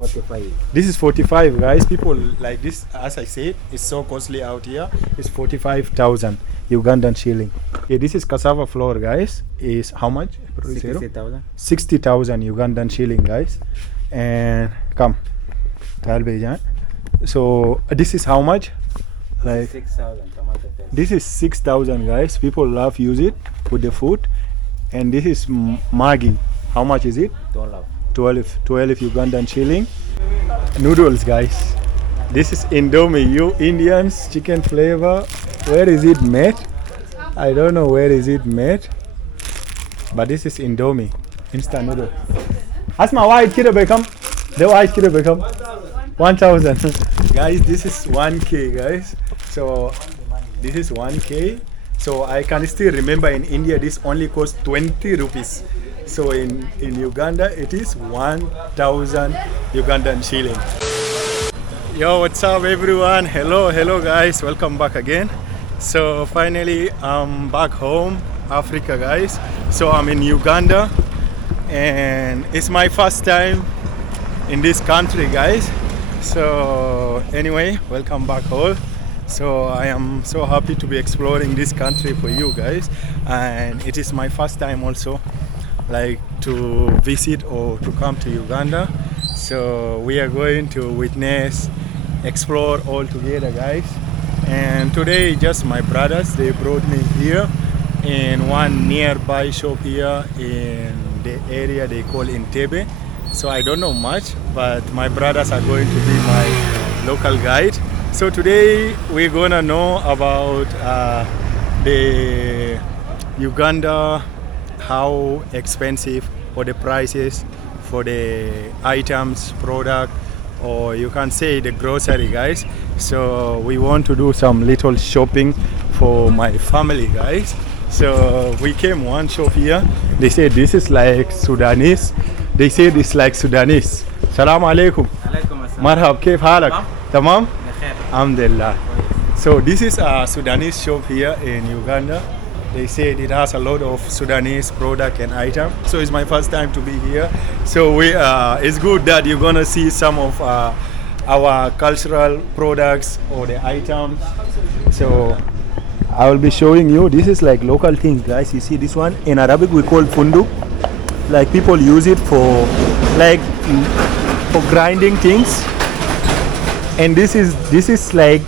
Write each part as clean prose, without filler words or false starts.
45. This is 45, guys. People like this, as I said, it's so costly out here. It's 45,000 Ugandan shilling. Okay, this is cassava flour, guys. Is how much? 60,000. 60,000 Ugandan shilling, guys. And come, so this is how much? Like 6,000 tomato paste. this is 6,000, guys. People love use it with the food. And this is Maggi. How much is it? 12 Ugandan shilling. Noodles, guys. This is Indomie. You Indians, chicken flavor. Where is it made? I don't know where is it made. But this is Indomie. Instant noodle. Asma, why kilo become? The white kilo become 1,000. Guys, this is 1K, guys. So this is 1K. So I can still remember in India this only cost 20 rupees. So in Uganda it is 1,000 Ugandan shilling. Yo, what's up everyone? Hello guys, welcome back again. So finally I'm back home, Africa, guys. So I'm in Uganda and it's my first time in this country, guys. So anyway, welcome back home. So I am so happy to be exploring this country for you guys, and it is my first time also like to visit or to come to Uganda. So we are going to witness, explore all together, guys. And today just my brothers, they brought me here in one nearby shop here in the area they call Entebbe. So I don't know much, but my brothers are going to be my local guide. So today we're gonna know about the Uganda, how expensive or the prices for the items, product, or you can say the grocery, guys. So we want to do some little shopping for my family, guys. So we came one shop here. They said this is like Sudanese. They said it's like Sudanese. Salam alaikum. Marhab, kif halak? Tamam? Alhamdulillah. So this is a Sudanese shop here in Uganda. They said it has a lot of Sudanese product and item. So it's my first time to be here. So it's good that you're gonna see some of our cultural products or the items. So I will be showing you. This is like local things, guys. You see this one in Arabic we call fundu. Like people use it for grinding things. And this is like,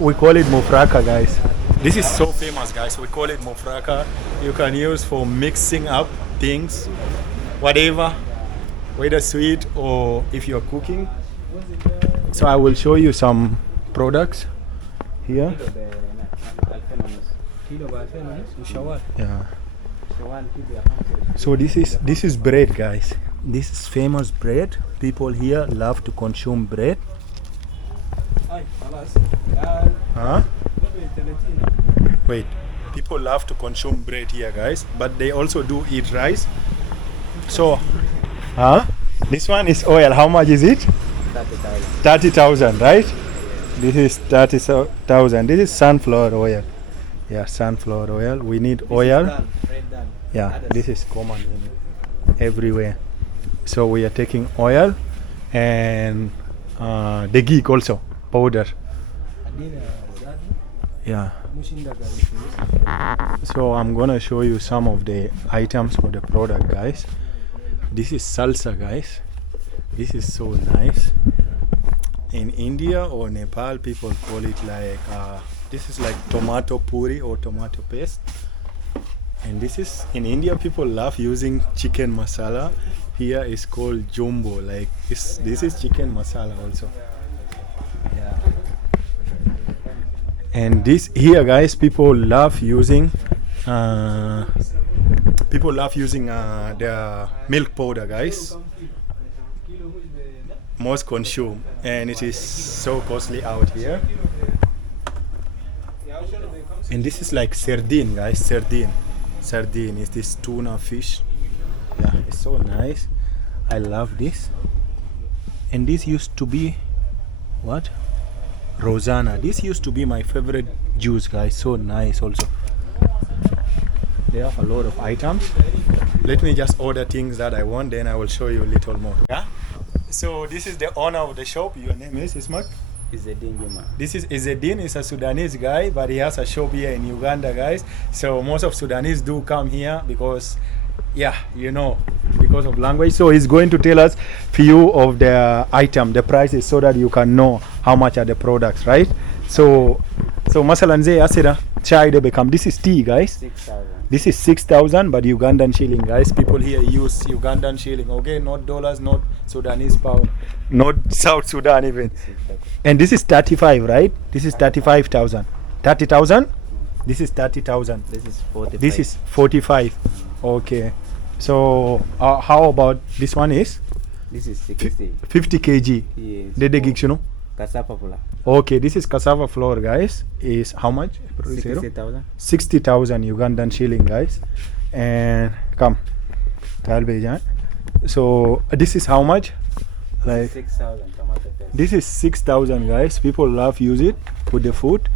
we call it mufraka, guys. This is so famous, guys. We call it mufraka. You can use for mixing up things, whatever, whether sweet or if you're cooking. So I will show you some products here. Yeah. So this is bread, guys. This is famous bread. People here love to consume bread. Huh? Wait, people love to consume bread here, guys, but they also do eat rice. So, this one is oil. How much is it? 30,000. 30,000, right? This is 30,000. This is sunflower oil. Yeah, sunflower oil. We need oil. Yeah, this is common everywhere. So we are taking oil and the ghee also, powder. Yeah. So I'm gonna show you some of the items for the product, guys. This is salsa, guys. This is so nice. In India or Nepal, people call it like this is like tomato puri or tomato paste. And this is in India, people love using chicken masala. Here is called jumbo. Like this is chicken masala also. Yeah. And this here, guys, people love using the milk powder, guys. Most consume, and it is so costly out here. And this is like sardine, guys. Sardine is this tuna fish. Yeah, it's so nice. I love this. And this used to be what? Rosana. This used to be my favorite juice, guys. So nice also. They have a lot of items. Let me just order things that I want, then I will show you a little more. Yeah? So this is the owner of the shop. Your name is Ismak? Is a Dinjuma. This is Izzeddin. He's a Sudanese guy, but he has a shop here in Uganda, guys. So most of Sudanese do come here because, yeah, you know, because of language. So he's going to tell us few of the item, the prices, so that you can know how much are the products, right? So masalan zay asira chai de become. This is tea, guys. 6,000. This is 6,000, but Ugandan shilling, guys. People here use Ugandan shilling, okay? Not dollars, not Sudanese pound, not South Sudan even. And this is 35, right? This is 35,000. 30,000? This is 30,000. This is 45. This is 45. Okay. So how about this one is? This is 60. 50 kg. Yes. Dede gigs, you know? Cassava flour. Okay, this is cassava flour, guys. Is how much? 60,000. 60,000 Ugandan shilling, guys. And come. So this is how much? Like 6,000 tomato paste. this is 6,000, guys. People love use it with the food.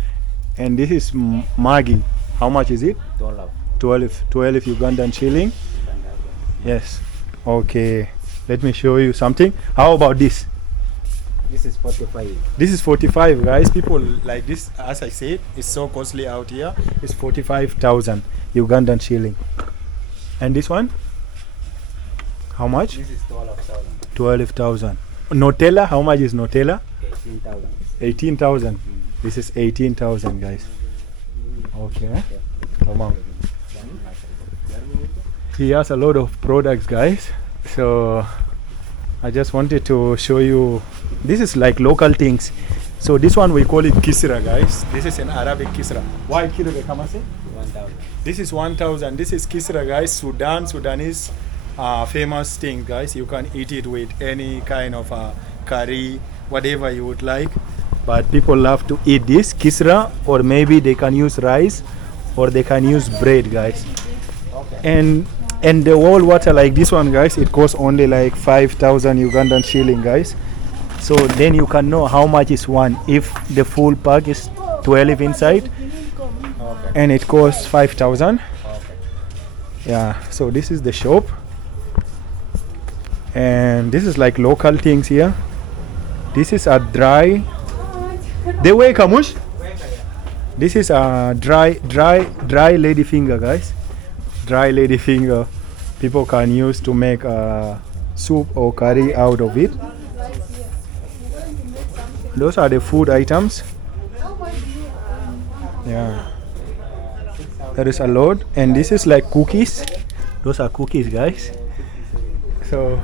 And this is Maggi. How much is it? $12. 12 Ugandan shilling. Yes. Okay. Let me show you something. How about this? This is 45. This is 45, guys. People like this, as I said, it's so costly out here. It's 45,000 Ugandan shilling. And this one? How much? This is 12,000. 12,000. Nutella, how much is Nutella? 18,000. 18,000. This is 18,000, guys. Okay. Come on. He has a lot of products, guys. So I just wanted to show you. This is like local things. So this one we call it kisra, guys. This is an Arabic kisra. Why kilo de kamase? 1,000. This is 1,000. This is kisra, guys. Sudanese famous thing, guys. You can eat it with any kind of curry, whatever you would like. But people love to eat this kisra, or maybe they can use rice, or they can use bread, guys. Okay. And the whole water like this one, guys, it costs only like 5,000 Ugandan shilling, guys. So then you can know how much is one. If the full pack is 12 inside, Okay. and it costs 5,000. Okay. Yeah. So this is the shop, and this is like local things here. This is a dry. The way Kamush. This is a dry lady finger, guys. Dry lady finger. People can use to make soup or curry out of it. Those are the food items. Yeah. There is a lot, and this is like cookies. Those are cookies, guys. So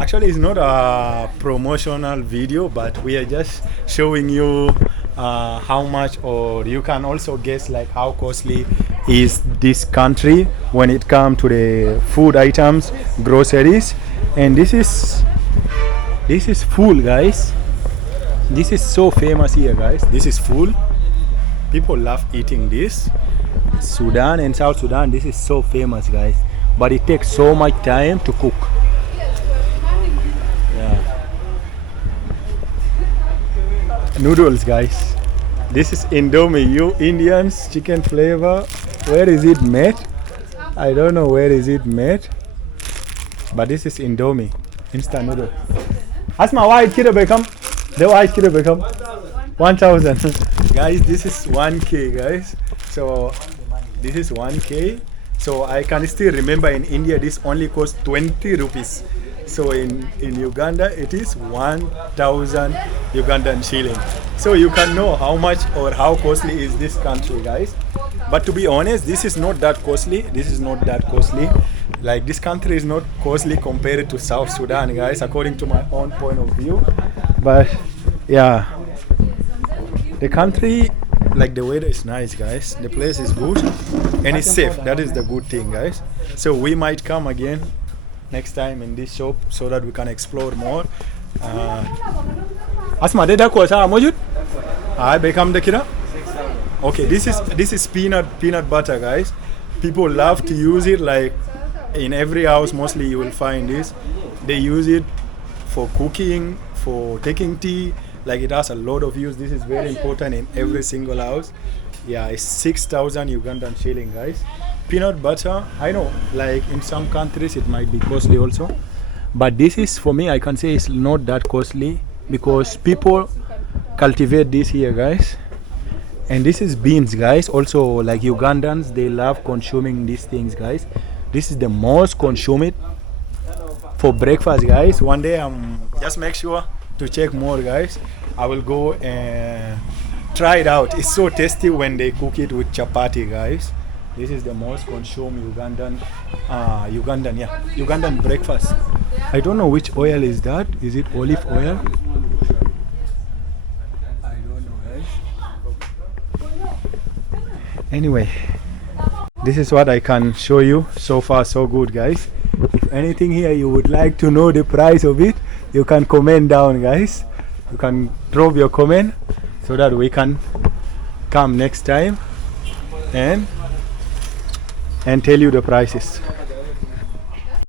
actually it's not a promotional video, but we are just showing you how much, or you can also guess like how costly is this country when it comes to the food items, groceries. And this is full, guys. This is so famous here, guys. This is full. People love eating this. Sudan and South Sudan, this is so famous, guys, but it takes so much time to cook. Yeah. Noodles, guys. This is Indomie. You Indians, chicken flavor. Where is it made? I don't know where is it made, but this is Indomie, instant noodle. Asma, why kilo become? The white kilo become 1,000. Guys, this is 1K, guys. So this is 1K. So I can still remember in India this only costs 20 rupees. So in Uganda it is 1,000 Ugandan shilling. So you can know how much or how costly is this country, guys. But to be honest, this is not that costly. This is not that costly. Like, this country is not costly compared to South Sudan, guys, according to my own point of view. But yeah, the country, like, the weather is nice, guys. The place is good and it's safe. That is the good thing, guys. So we might come again next time in this shop so that we can explore more. Asma, did that cost how much? I become the kira. Okay, this is peanut butter, guys. People love to use it, like in every house. Mostly you will find this. They use it for cooking, for taking tea. Like, it has a lot of use. This is very important in every single house. Yeah, it's 6,000 Ugandan shilling, guys. Peanut butter, I know, like in some countries it might be costly also, But this is, for me, I can say it's not that costly because people cultivate this here, guys. And this is beans, guys. Also, like Ugandans, they love consuming these things, guys. This is the most consumed for breakfast, guys. One day just make sure to check more, guys. I will go and try it out. It's so tasty when they cook it with chapati, guys. This is the most consumed Ugandan breakfast. I don't know which oil is that. Is it olive oil? I don't know, guys. Anyway, this is what I can show you. So far so good, guys. If anything here you would like to know the price of it, you can comment down, guys. You can drop your comment so that we can come next time and tell you the prices.